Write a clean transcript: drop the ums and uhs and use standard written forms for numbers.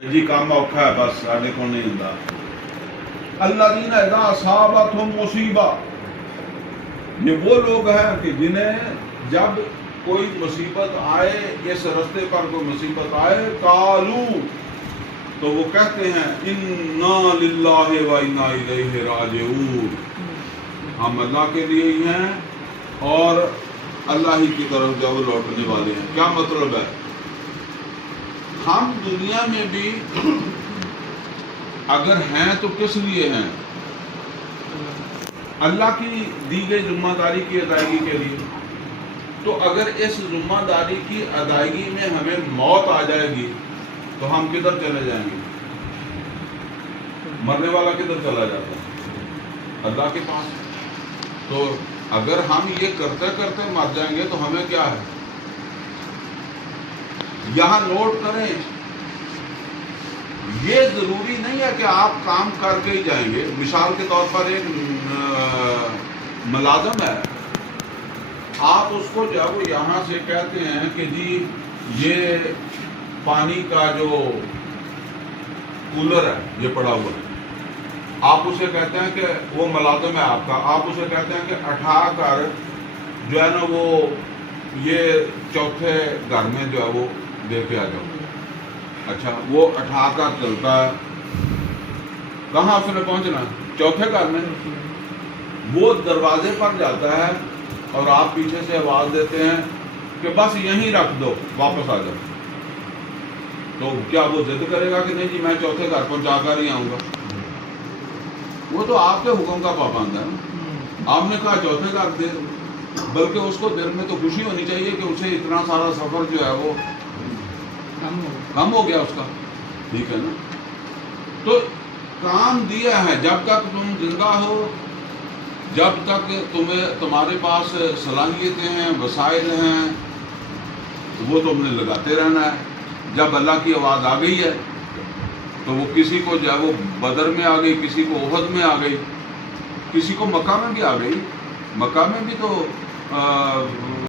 جی کام اوکھا ہے بس ساڈے کو نہیں ہوندا۔ الذین اذا اصابتہم مصیبہ، یہ وہ لوگ ہیں کہ جنہیں جب کوئی مصیبت آئے، اس رستے پر کوئی مصیبت آئے، قالو، تو وہ کہتے ہیں انا للہ و انا الیہ راجعون، ہم اللہ کے لیے ہی ہیں اور اللہ ہی کی طرف جو وہ لوٹنے والے ہیں۔ کیا مطلب ہے؟ ہم دنیا میں بھی اگر ہیں تو کس لیے ہیں؟ اللہ کی دی گئی ذمہ داری کی ادائیگی کے لیے۔ تو اگر اس ذمہ داری کی ادائیگی میں ہمیں موت آ جائے گی تو ہم کدھر چلے جائیں گے؟ مرنے والا کدھر چلا جاتا ہے؟ اللہ کے پاس۔ تو اگر ہم یہ کرتے کرتے مر جائیں گے تو ہمیں کیا ہے؟ یہاں نوٹ کریں، یہ ضروری نہیں ہے کہ آپ کام کر کے ہی جائیں گے۔ مثال کے طور پر ایک ملازم ہے، آپ اس کو جو ہے وہ یہاں سے کہتے ہیں کہ جی یہ پانی کا جو کولر ہے یہ پڑا ہوا ہے، آپ اسے کہتے ہیں کہ وہ ملازم ہے آپ کا، آپ اسے کہتے ہیں کہ اٹھا کر جو ہے نا وہ یہ چوتھے گھر میں جو ہے وہ دے کے آ جاؤ۔ اچھا، وہ اٹھا کر چلتا ہے، کہاں اس نے پہنچنا؟ چوتھے گھر میں۔ وہ دروازے پر جاتا ہے اور آپ پیچھے سے آواز دیتے ہیں کہ بس یہیں رکھ دو، واپس آ جاؤ۔ تو کیا وہ ضد کرے گا کہ نہیں جی میں چوتھے گھر پہنچا کر ہی آؤں گا؟ وہ تو آپ کے حکم کا پابند ہے نا۔ آپ نے کہا چوتھے گھر دے، بلکہ اس کو دل میں تو خوشی ہونی چاہیے کہ اسے اتنا سارا سفر جو ہے وہ کم ہو گیا اس کا، ٹھیک ہے نا۔ تو کام دیا ہے، جب تک تم زندہ ہو، جب تک تمہارے پاس صلاحیتیں ہیں، وسائل ہیں، وہ تم نے لگاتے رہنا ہے۔ جب اللہ کی آواز آ گئی ہے تو وہ کسی کو جو ہے وہ بدر میں آ گئی، کسی کو احد میں آ گئی، کسی کو مکہ میں بھی آ گئی۔ مکہ میں بھی تو